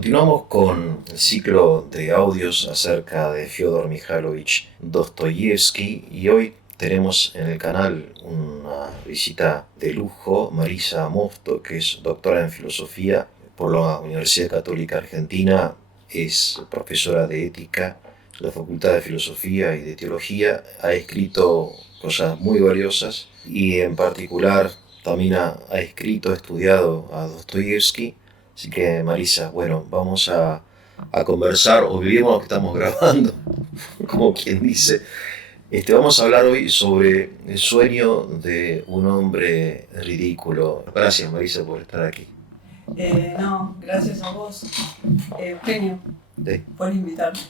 Continuamos con el ciclo de audios acerca de Fyodor Mikhailovich Dostoyevsky y hoy tenemos en el canal una visita de lujo, Marisa Mosto, que es doctora en filosofía por la Universidad Católica Argentina, es profesora de ética en la Facultad de Filosofía y de Teología, ha escrito cosas muy valiosas y en particular también ha estudiado a Dostoyevsky. Así que Marisa, bueno, vamos a conversar, olvidemos lo que estamos grabando, como quien dice. Vamos a hablar hoy sobre el sueño de un hombre ridículo. Gracias Marisa por estar aquí. No, gracias a vos, Eugenio, Sí. por invitarme.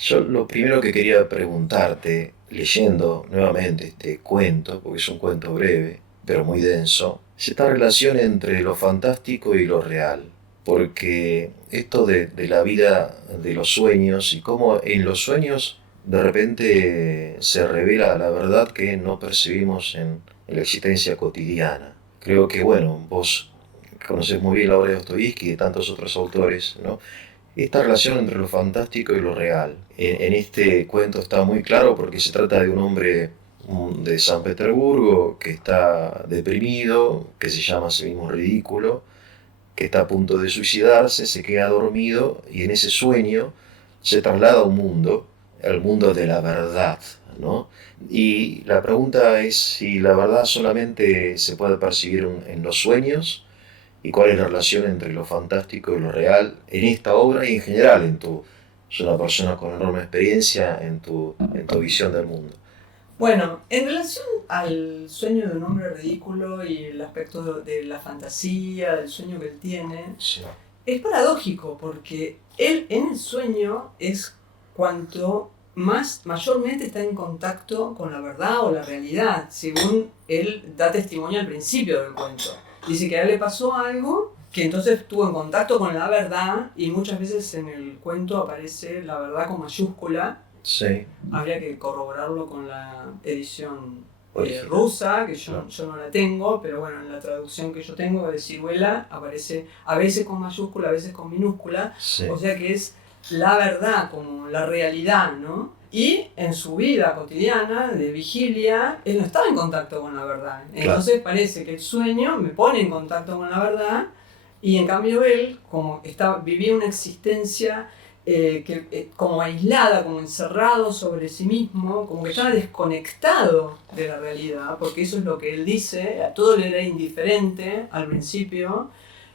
Yo lo primero que quería preguntarte, leyendo nuevamente este cuento, porque es un cuento breve, pero muy denso, es esta relación entre lo fantástico y lo real. Porque esto de la vida de los sueños y cómo en los sueños de repente se revela la verdad que no percibimos en la existencia cotidiana. Creo que, bueno, vos conocés muy bien la obra de Dostoyevsky y de tantos otros autores, ¿no? Esta relación entre lo fantástico y lo real. En este cuento está muy claro porque se trata de un hombre de San Petersburgo que está deprimido, que se llama a sí mismo ridículo, que está a punto de suicidarse, se queda dormido y en ese sueño se traslada a un mundo, el mundo de la verdad, ¿no? Y la pregunta es si la verdad solamente se puede percibir en los sueños y cuál es la relación entre lo fantástico y lo real en esta obra y en general en tu... Sos una persona con enorme experiencia en tu visión del mundo. Bueno, en relación al sueño de un hombre ridículo y el aspecto de la fantasía, del sueño que él tiene, Sí. es paradójico porque él en el sueño es cuanto mayormente está en contacto con la verdad o la realidad, según él da testimonio al principio del cuento. Dice que a él le pasó algo que entonces estuvo en contacto con la verdad y muchas veces en el cuento aparece la verdad con mayúscula. Sí. Habría que corroborarlo con la edición Original. rusa, que yo no la tengo, pero bueno, en la traducción que yo tengo de Ciruela aparece a veces con mayúscula, a veces con minúscula, Sí. o sea que es la verdad, como la realidad, ¿no? Y en su vida cotidiana, de vigilia, él no estaba en contacto con la verdad. Entonces parece que el sueño me pone en contacto con la verdad y en cambio él, como vivía una existencia como aislada, como encerrado sobre sí mismo, como que estaba desconectado de la realidad, porque eso es lo que él dice, a todo le era indiferente al principio,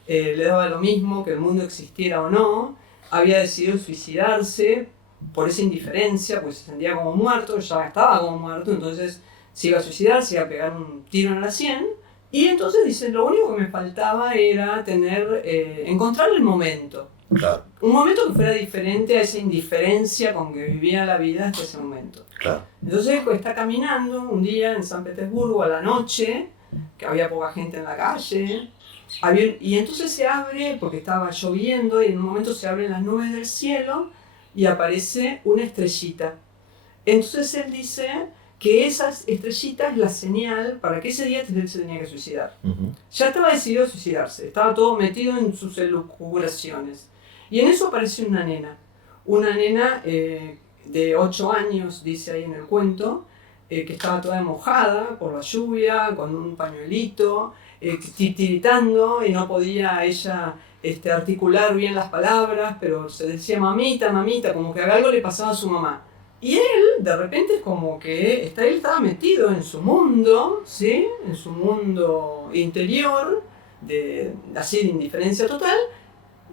le daba lo mismo que el mundo existiera o no, había decidido suicidarse por esa indiferencia, pues se sentía como muerto, ya estaba como muerto, entonces se iba a suicidar, se iba a pegar un tiro en la sien, y entonces dice, lo único que me faltaba era encontrar el momento. Claro. Un momento que fuera diferente a esa indiferencia con que vivía la vida hasta ese momento. Claro. Entonces está caminando un día en San Petersburgo a la noche, que había poca gente en la calle, y entonces se abre, porque estaba lloviendo, y en un momento se abren las nubes del cielo y aparece una estrellita. Entonces él dice que esa estrellita es la señal para que ese día él se tenía que suicidar. Uh-huh. Ya estaba decidido a suicidarse, estaba todo metido en sus elucubraciones. Y en eso aparece una nena de 8 años, dice ahí en el cuento, que estaba toda mojada por la lluvia, con un pañuelito, tiritando, y no podía ella articular bien las palabras, pero se decía mamita, mamita, como que algo le pasaba a su mamá. Y él, de repente, es como que él estaba metido en su mundo, ¿sí? En su mundo interior, así de indiferencia total.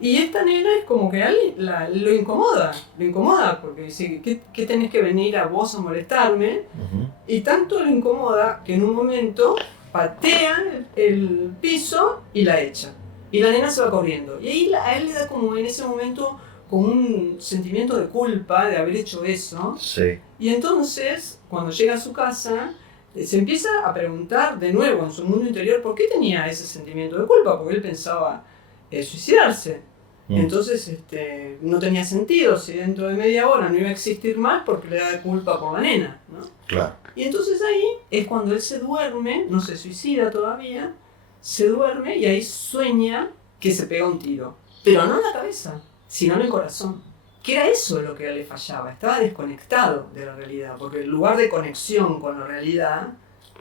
Y esta nena es como que a él lo incomoda, porque dice, ¿qué tenés que venir a vos a molestarme? Uh-huh. Y tanto lo incomoda que en un momento patea el piso y la echa. Y la nena se va corriendo. Y ahí a él le da como en ese momento como un sentimiento de culpa de haber hecho eso. Sí. Y entonces, cuando llega a su casa, se empieza a preguntar de nuevo en su mundo interior por qué tenía ese sentimiento de culpa, porque él pensaba suicidarse. Entonces no tenía sentido si dentro de media hora no iba a existir más porque le da culpa por la nena, ¿no? Claro. Y entonces ahí es cuando él se duerme, no se suicida todavía, se duerme y ahí sueña que se pega un tiro, pero no en la cabeza, sino en el corazón. Que era eso lo que le fallaba, estaba desconectado de la realidad, porque el lugar de conexión con la realidad,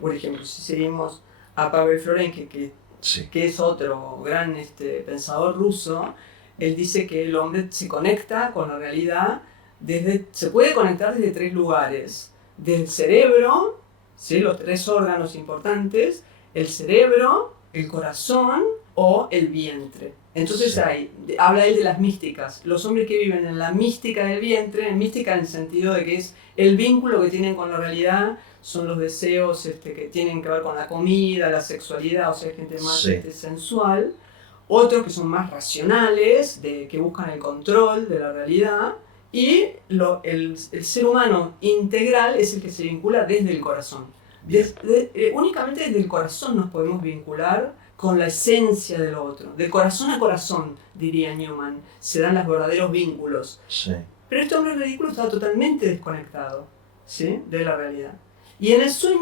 por ejemplo, si seguimos a Pavel Florenke, que es otro gran pensador ruso, él dice que el hombre se conecta con la realidad, se puede conectar desde 3 lugares, desde el cerebro, ¿sí? Los 3 órganos importantes, el cerebro, el corazón o el vientre. Entonces habla él de las místicas, los hombres que viven en la mística del vientre, mística en el sentido de que es el vínculo que tienen con la realidad, son los deseos que tienen que ver con la comida, la sexualidad, o sea, gente más sensual. Otros que son más racionales, que buscan el control de la realidad. Y el ser humano integral es el que se vincula desde el corazón. Únicamente desde el corazón nos podemos vincular con la esencia del otro. De corazón a corazón, diría Newman, se dan los verdaderos vínculos. Sí. Pero este hombre ridículo estaba totalmente desconectado, ¿sí? De la realidad. Y en el sueño,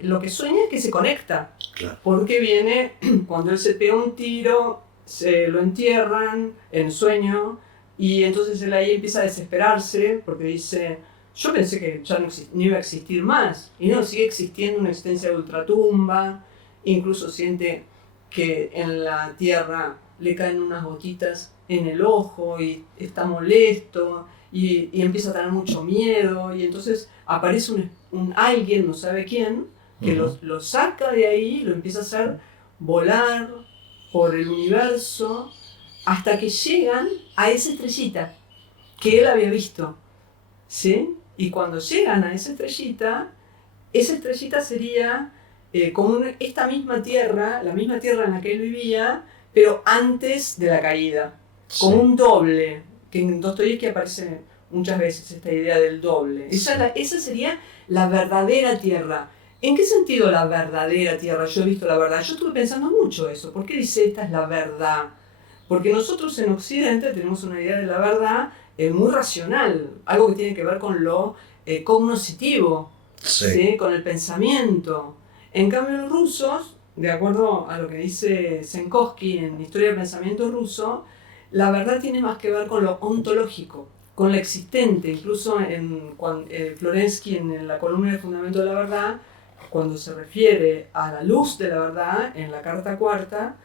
lo que sueña es que se conecta. Claro. Porque viene, cuando él se pega un tiro, se lo entierran en sueño, y entonces él ahí empieza a desesperarse, porque dice, yo pensé que ya no iba a existir más, y no, sigue existiendo una existencia de ultratumba, incluso siente que en la tierra le caen unas gotitas en el ojo, y está molesto, y empieza a tener mucho miedo, y entonces aparece un alguien, no sabe quién, que lo saca de ahí, lo empieza a hacer volar por el universo, hasta que llegan a esa estrellita que él había visto, ¿sí? Y cuando llegan a esa estrellita sería como esta misma tierra, la misma tierra en la que él vivía, pero antes de la caída, como un doble, que en Dostoyevsky aparece muchas veces esta idea del doble. Esa sería la verdadera tierra. ¿En qué sentido la verdadera tierra? Yo he visto la verdad. Yo estuve pensando mucho eso. ¿Por qué dice esta es la verdad? Porque nosotros en Occidente tenemos una idea de la verdad muy racional, algo que tiene que ver con lo cognoscitivo, ¿sí? Con el pensamiento. En cambio, los rusos, de acuerdo a lo que dice Senkovsky en Historia del Pensamiento Ruso, la verdad tiene más que ver con lo ontológico, con lo existente. Incluso Florensky, en la columna de Fundamento de la Verdad, cuando se refiere a la luz de la verdad, en la carta cuarta,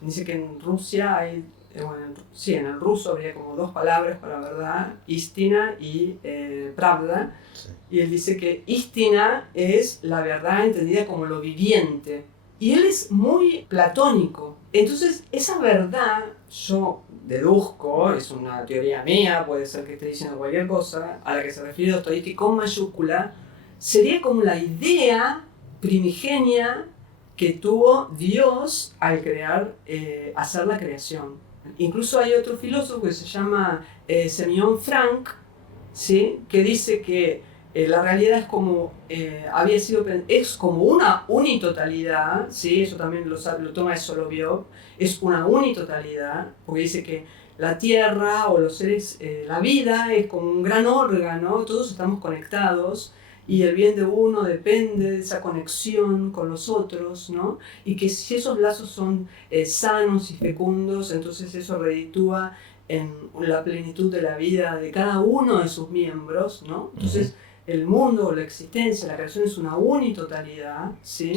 dice que en Rusia hay, en el ruso habría como 2 palabras para verdad, istina y pravda, y él dice que istina es la verdad entendida como lo viviente, y él es muy platónico. Entonces esa verdad, yo deduzco, es una teoría mía, puede ser que esté diciendo cualquier cosa, a la que se refiere Dostoyevsky con mayúscula, sería como la idea primigenia que tuvo Dios al hacer la creación. Incluso hay otro filósofo que se llama Semyon Frank, ¿sí? Que dice que la realidad es como una unitotalidad, ¿sí? Eso también lo toma de Solovyov, es una unitotalidad, porque dice que la tierra o los seres, la vida es como un gran órgano, todos estamos conectados, y el bien de uno depende de esa conexión con los otros, ¿no? Y que si esos lazos son sanos y fecundos, entonces eso reditúa en la plenitud de la vida de cada uno de sus miembros, ¿no? Entonces el mundo, la existencia, la creación es una unitotalidad, ¿sí?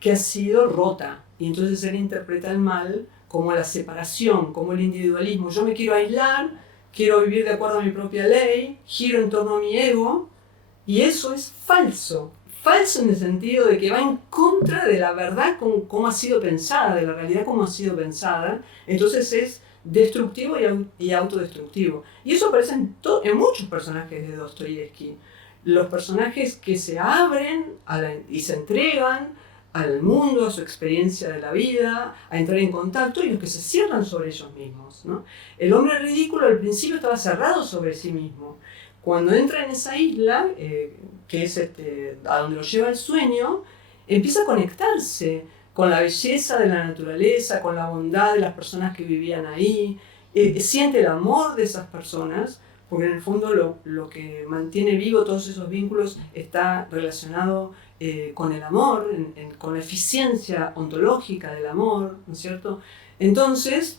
Que ha sido rota. Y entonces él interpreta el mal como la separación, como el individualismo. Yo me quiero aislar, quiero vivir de acuerdo a mi propia ley, giro en torno a mi ego. Y eso es falso. Falso en el sentido de que va en contra de la verdad como ha sido pensada, de la realidad como ha sido pensada. Entonces es destructivo y autodestructivo. Y eso aparece en muchos personajes de Dostoyevsky. Los personajes que se abren y se entregan al mundo, a su experiencia de la vida, a entrar en contacto, y los que se cierran sobre ellos mismos, ¿no? El hombre ridículo al principio estaba cerrado sobre sí mismo. Cuando entra en esa isla, que es a donde lo lleva el sueño, empieza a conectarse con la belleza de la naturaleza, con la bondad de las personas que vivían ahí, siente el amor de esas personas, porque en el fondo lo que mantiene vivo todos esos vínculos está relacionado con el amor, con la eficiencia ontológica del amor, ¿no es cierto? Entonces,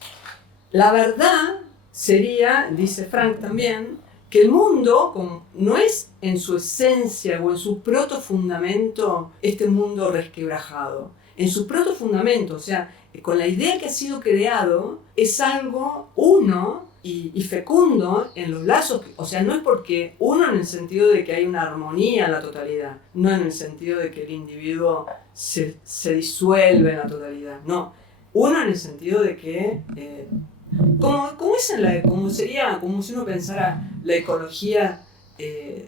La verdad sería, dice Frank también, que el mundo no es en su esencia o en su protofundamento este mundo resquebrajado. En su protofundamento, o sea, con la idea que ha sido creado, es algo uno y fecundo en los lazos. O sea, no es porque uno en el sentido de que hay una armonía en la totalidad, no en el sentido de que el individuo se disuelve en la totalidad, no. Uno en el sentido de que, como sería, como si uno pensara la ecología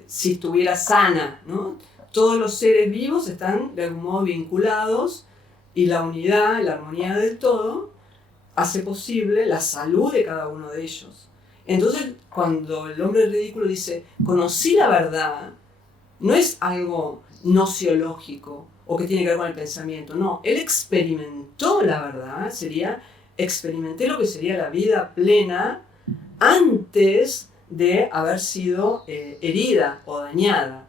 si estuviera sana, ¿no? Todos los seres vivos están de algún modo vinculados y la unidad, la armonía del todo, hace posible la salud de cada uno de ellos. Entonces, cuando el hombre ridículo dice, conocí la verdad, no es algo nociológico o que tiene que ver con el pensamiento, no, él experimentó la verdad, experimenté lo que sería la vida plena antes de haber sido herida o dañada.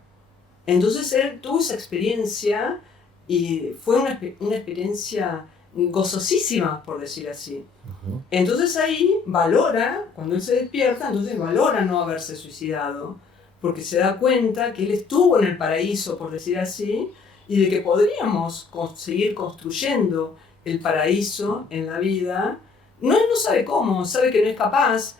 Entonces él tuvo esa experiencia y fue una experiencia gozosísima, por decir así. Uh-huh. Entonces ahí valora, cuando él se despierta, entonces valora no haberse suicidado, porque se da cuenta que él estuvo en el paraíso, por decir así, y de que podríamos seguir construyendo el paraíso en la vida. No, él no sabe cómo, sabe que no es capaz,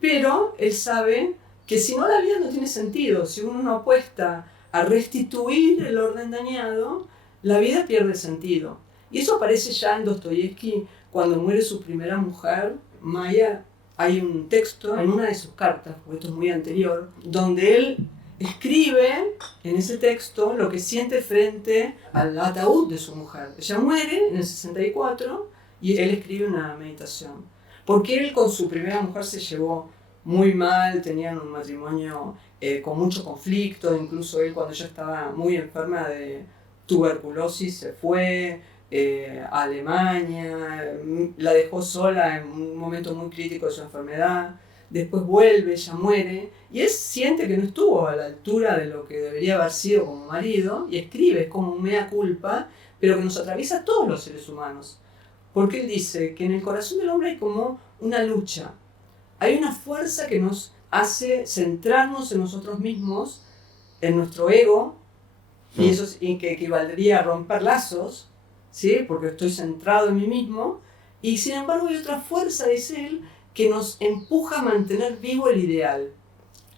pero él sabe que si no, la vida no tiene sentido. Si uno no apuesta a restituir el orden dañado, la vida pierde sentido. Y eso aparece ya en Dostoyevsky cuando muere su primera mujer, Maya. Hay un texto en una de sus cartas, porque esto es muy anterior, donde él escribe en ese texto lo que siente frente al ataúd de su mujer. Ella muere en el 64 y él escribe una meditación. Porque él con su primera mujer se llevó muy mal, tenían un matrimonio con mucho conflicto, incluso él cuando ella estaba muy enferma de tuberculosis se fue a Alemania, la dejó sola en un momento muy crítico de su enfermedad, después vuelve, ella muere, y él siente que no estuvo a la altura de lo que debería haber sido como marido, y escribe, es como un mea culpa, pero que nos atraviesa a todos los seres humanos. Porque él dice que en el corazón del hombre hay como una lucha, hay una fuerza que nos hace centrarnos en nosotros mismos, en nuestro ego, y eso y que equivaldría a romper lazos, ¿sí? Porque estoy centrado en mí mismo, y sin embargo hay otra fuerza, dice él, que nos empuja a mantener vivo el ideal.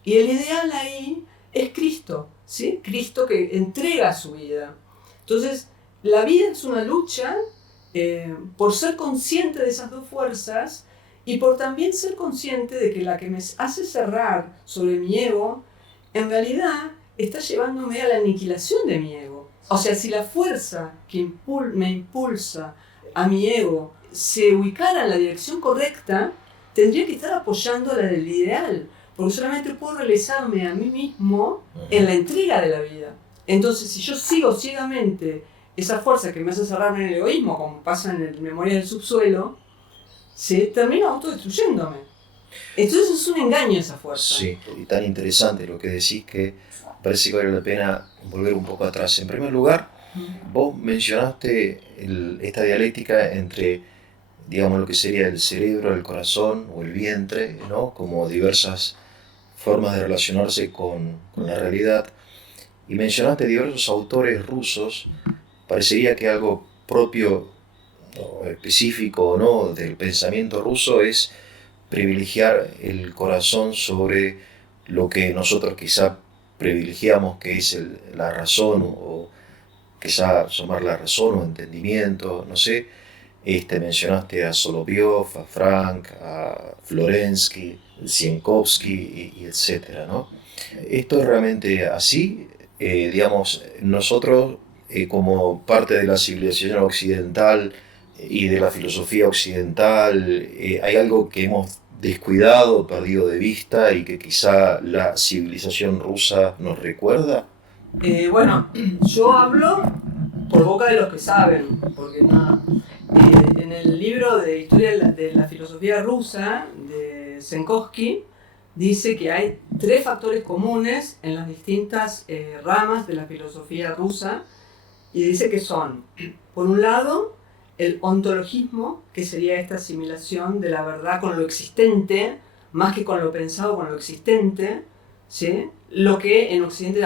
Y el ideal ahí es Cristo, ¿sí? Cristo que entrega su vida. Entonces, la vida es una lucha por ser consciente de esas dos fuerzas y por también ser consciente de que la que me hace cerrar sobre mi ego, en realidad está llevándome a la aniquilación de mi ego. O sea, si la fuerza que me impulsa a mi ego se ubicara en la dirección correcta, tendría que estar apoyando la del ideal, porque solamente puedo realizarme a mí mismo en la entrega de la vida. Entonces, si yo sigo ciegamente esa fuerza que me hace cerrarme en el egoísmo, como pasa en el Memoria del Subsuelo, se termina autodestruyéndome. Entonces es un engaño esa fuerza. Sí, y tan interesante lo que decís que parece que vale la pena volver un poco atrás. En primer lugar, vos mencionaste esta dialéctica entre, digamos, lo que sería el cerebro, el corazón o el vientre, ¿no? Como diversas formas de relacionarse con la realidad. Y mencionaste diversos autores rusos. Parecería que algo propio o específico, ¿no?, del pensamiento ruso es privilegiar el corazón sobre lo que nosotros quizá privilegiamos, que es la razón, o quizá llamar la razón o entendimiento, no sé. Mencionaste a Solovyov, a Frank, a Florensky, Zienkovsky y etcétera, ¿no? Esto es realmente así. Digamos, nosotros como parte de la civilización occidental y de la filosofía occidental, hay algo que hemos descuidado, perdido de vista y que quizá la civilización rusa nos recuerda. Bueno, yo hablo por boca de los que saben, porque no, en el libro de Historia de la Filosofía Rusa de Zienkovsky dice que hay 3 factores comunes en las distintas ramas de la filosofía rusa, y dice que son, por un lado, el ontologismo, que sería esta asimilación de la verdad con lo existente, más que con lo pensado, con lo existente, ¿sí? Lo que en Occidente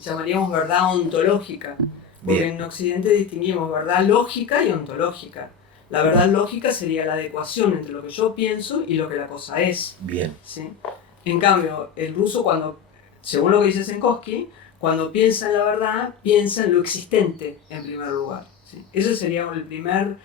llamaríamos verdad ontológica, porque Bien. en Occidente distinguimos verdad lógica y ontológica. La verdad lógica sería la adecuación entre lo que yo pienso y lo que la cosa es. Bien. ¿Sí? En cambio, el ruso, según lo que dice Senkowski, cuando piensa en la verdad, piensa en lo existente en primer lugar. ¿Sí? Ese sería el primer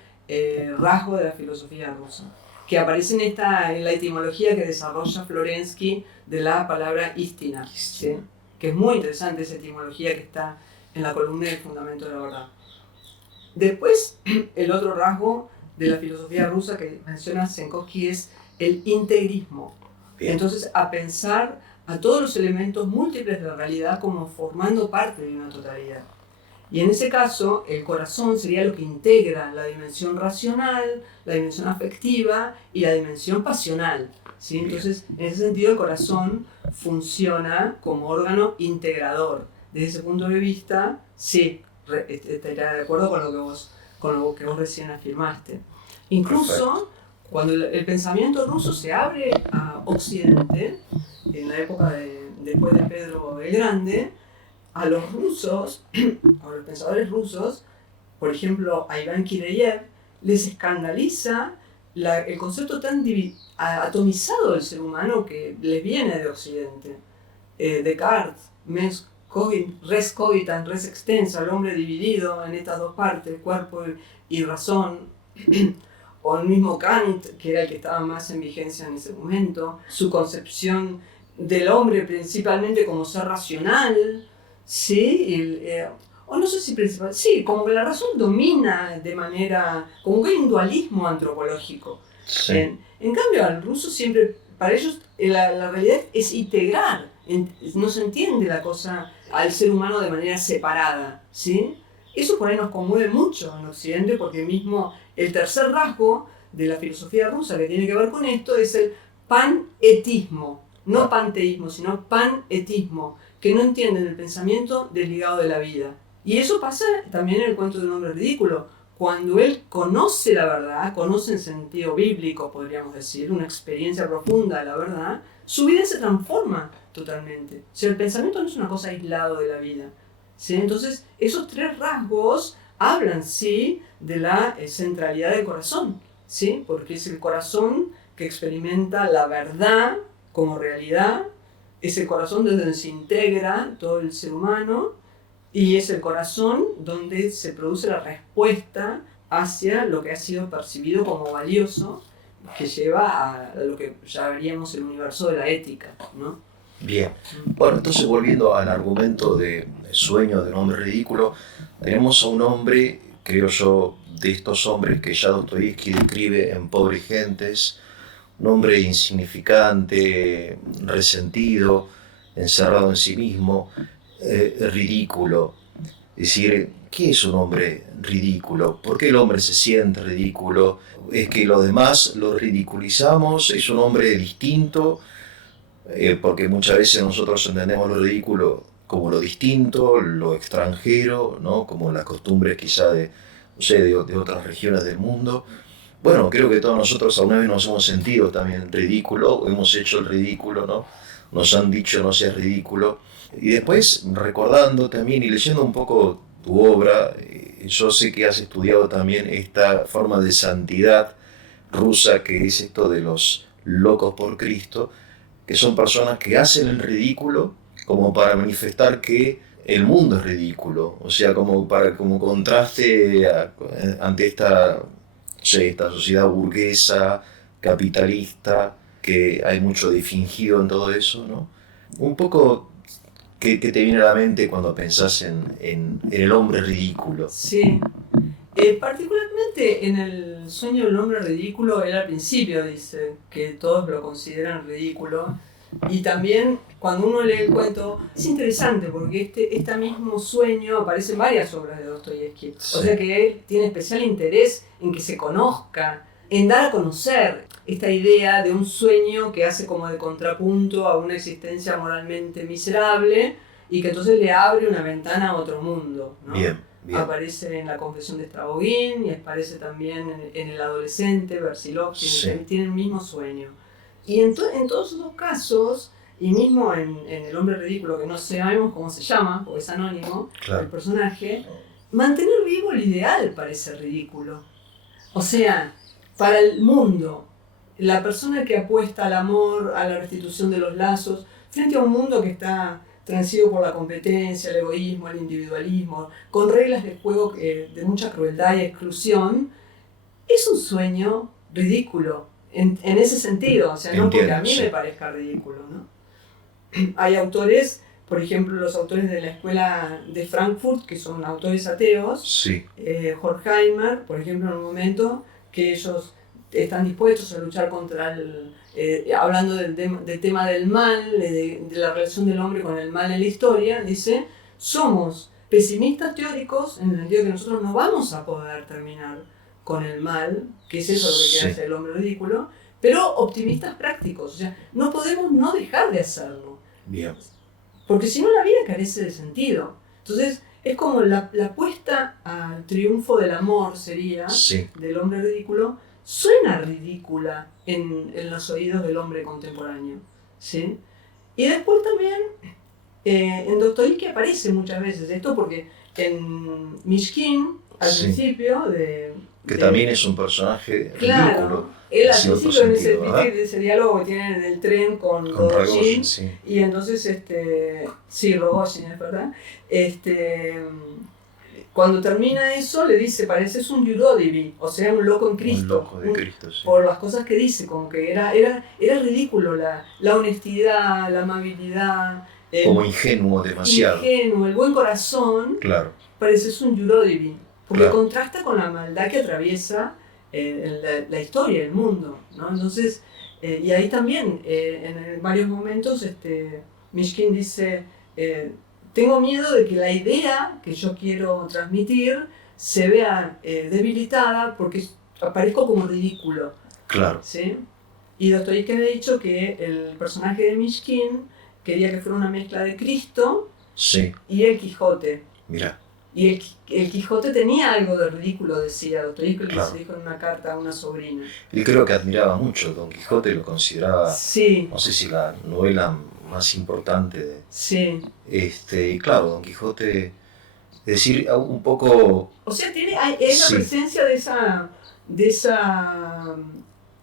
rasgo de la filosofía rusa, que aparece en la etimología que desarrolla Florensky de la palabra istina, ¿sí? Que es muy interesante esa etimología que está en la columna del fundamento de la verdad. Después, el otro rasgo de la filosofía rusa que menciona Senkowski es el integrismo. Bien. Entonces, a pensar a todos los elementos múltiples de la realidad como formando parte de una totalidad. Y en ese caso, el corazón sería lo que integra la dimensión racional, la dimensión afectiva y la dimensión pasional, ¿sí? Entonces, en ese sentido, el corazón funciona como órgano integrador. Desde ese punto de vista, sí, estaría de acuerdo con lo que vos recién afirmaste. Incluso, perfecto, cuando el pensamiento ruso se abre a Occidente, en la época después de Pedro el Grande, a los rusos, a los pensadores rusos, por ejemplo a Iván Kireyev, les escandaliza el concepto tan atomizado del ser humano que les viene de Occidente. Descartes, res cogitan, res extensa, el hombre dividido en estas dos partes, cuerpo y razón, o el mismo Kant, que era el que estaba más en vigencia en ese momento, su concepción del hombre principalmente como ser racional, ¿sí? O no sé si principal, sí, como que la razón domina de manera, como que hay un dualismo antropológico. Sí. En cambio, al ruso siempre, para ellos, la realidad es integrar, no se entiende la cosa al ser humano de manera separada, ¿sí? Eso por ahí nos conmueve mucho en Occidente, porque mismo el tercer rasgo de la filosofía rusa que tiene que ver con esto es el panetismo, no panteísmo, sino panetismo, que no entienden el pensamiento desligado de la vida. Y eso pasa también en el cuento de un hombre ridículo. Cuando él conoce la verdad, conoce en sentido bíblico, podríamos decir, una experiencia profunda de la verdad, su vida se transforma totalmente. O sea, el pensamiento no es una cosa aislada de la vida, ¿sí? Entonces, esos tres rasgos hablan, sí, de la centralidad del corazón, ¿sí? Porque es el corazón que experimenta la verdad como realidad, es el corazón desde donde se integra todo el ser humano y es el corazón donde se produce la respuesta hacia lo que ha sido percibido como valioso, que lleva a lo que ya veríamos el universo de la ética, ¿no? Bien. Bueno, entonces volviendo al argumento de sueño de un hombre ridículo, tenemos a un hombre, creo yo, de estos hombres que ya Dostoyevski describe en Pobres Gentes, un hombre insignificante, resentido, encerrado en sí mismo, ridículo. Es decir, ¿qué es un hombre ridículo? ¿Por qué el hombre se siente ridículo? ¿Es que los demás lo ridiculizamos? ¿Es un hombre distinto? Porque muchas veces nosotros entendemos lo ridículo como lo distinto, lo extranjero, ¿no? Como las costumbres quizá de, no sé, de otras regiones del mundo. Bueno, creo que todos nosotros alguna vez nos hemos sentido también ridículo, hemos hecho el ridículo, ¿no? Nos han dicho no seas ridículo. Y después, recordando también y leyendo un poco tu obra, yo sé que has estudiado también esta forma de santidad rusa que es esto de los locos por Cristo, que son personas que hacen el ridículo como para manifestar que el mundo es ridículo, o sea, como contraste ante esta sociedad burguesa, capitalista, que hay mucho de fingido en todo eso, ¿no? Un poco, ¿qué te viene a la mente cuando pensás en el hombre ridículo? Sí. Particularmente en el sueño del hombre ridículo, él al principio dice que todos lo consideran ridículo. Y también cuando uno lee el cuento, es interesante porque este mismo sueño aparece en varias obras de Dostoyevski. Sí. O sea que él tiene especial interés en que se conozca, en dar a conocer esta idea de un sueño que hace como de contrapunto a una existencia moralmente miserable y que entonces le abre una ventana a otro mundo, ¿no? Bien. Bien. Aparece en La confesión de Straboguín y aparece también en El adolescente, Bersilovsky, Sí. tiene el mismo sueño. Y en todos esos casos, y mismo en El hombre ridículo, que no sabemos cómo se llama, porque es anónimo, Claro. el personaje, mantener vivo el ideal parece ridículo. O sea, para el mundo, la persona que apuesta al amor, a la restitución de los lazos, frente a un mundo que está transido por la competencia, el egoísmo, el individualismo, con reglas de juego de mucha crueldad y exclusión, es un sueño ridículo en ese sentido. O sea, no porque a mí me parezca ridículo, ¿no? Hay autores, por ejemplo, los autores de la escuela de Frankfurt, que son autores ateos, Sí. Horkheimer, por ejemplo, en un momento que ellos están dispuestos a luchar contra hablando del tema del mal, de la relación del hombre con el mal en la historia, dice, somos pesimistas teóricos en el sentido que nosotros no vamos a poder terminar con el mal, que es eso lo que quiere hacer el hombre ridículo, pero optimistas prácticos, o sea, no podemos no dejar de hacerlo. Bien. Porque si no la vida carece de sentido. Entonces es como la apuesta al triunfo del amor sería, del hombre ridículo, suena ridícula en los oídos del hombre contemporáneo, ¿sí? Y después también en Dostoyevsky aparece muchas veces esto, porque en Mishkin, al principio que también es un personaje ridículo. Él al principio en ese diálogo que tienen en el tren con Rogojin, y entonces, Rogojin, es verdad, cuando termina eso le dice, pareces un Yudodivi, o sea, un loco en Cristo, un loco de Cristo, por las cosas que dice, como que era ridículo la honestidad, la amabilidad, como ingenuo demasiado. Ingenuo, el buen corazón, claro. Pareces un Yudodivi, porque contrasta con la maldad que atraviesa la historia, el mundo, ¿no? Entonces, y ahí también, en varios momentos, Mishkin dice, tengo miedo de que la idea que yo quiero transmitir se vea debilitada porque aparezco como ridículo. Claro. ¿Sí? Y Dostoyevsky había dicho que el personaje de Mishkin quería que fuera una mezcla de Cristo y el Quijote. Mira. Y el Quijote tenía algo de ridículo, decía Dostoyevsky, que se dijo en una carta a una sobrina. Él creo que admiraba mucho Don Quijote, lo consideraba, no sé si la novela más importante. Y claro, Don Quijote, es decir, un poco... O sea, hay la presencia de esa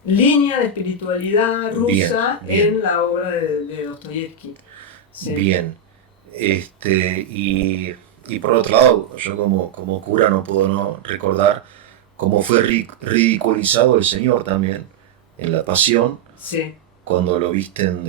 línea de espiritualidad rusa en la obra de Dostoyevsky. Bien. Y por otro lado, yo como cura no puedo no recordar cómo fue ridiculizado el Señor también en la Pasión, cuando lo visten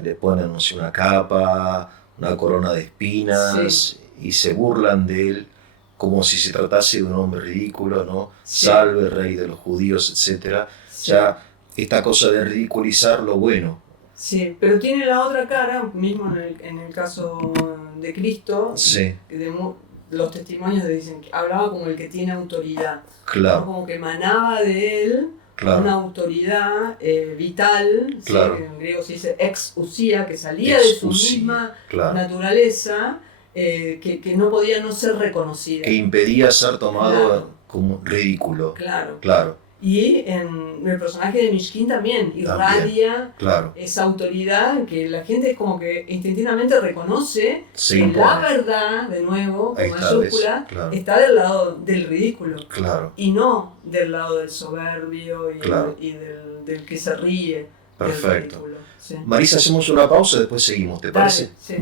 le ponen, no sé, una capa, una corona de espinas, y se burlan de él como si se tratase de un hombre ridículo, ¿no? Salve, rey de los judíos, etc. Ya esta cosa de ridiculizar lo bueno. Sí, pero tiene la otra cara, mismo en el caso de Cristo, los testimonios dicen que hablaba como el que tiene autoridad, claro. ¿no? Como que emanaba de él una autoridad vital, en griego se dice exousia, que salía de su misma naturaleza, que no podía no ser reconocida. Que impedía ser tomado como ridículo. Claro. Y en el personaje de Mishkin también irradia esa autoridad que la gente es como que instintivamente reconoce que la verdad, de nuevo, con mayúscula, está del lado del ridículo y no del lado del soberbio y del que se ríe. Perfecto. Marisa, hacemos una pausa y después seguimos, ¿te parece? Sí.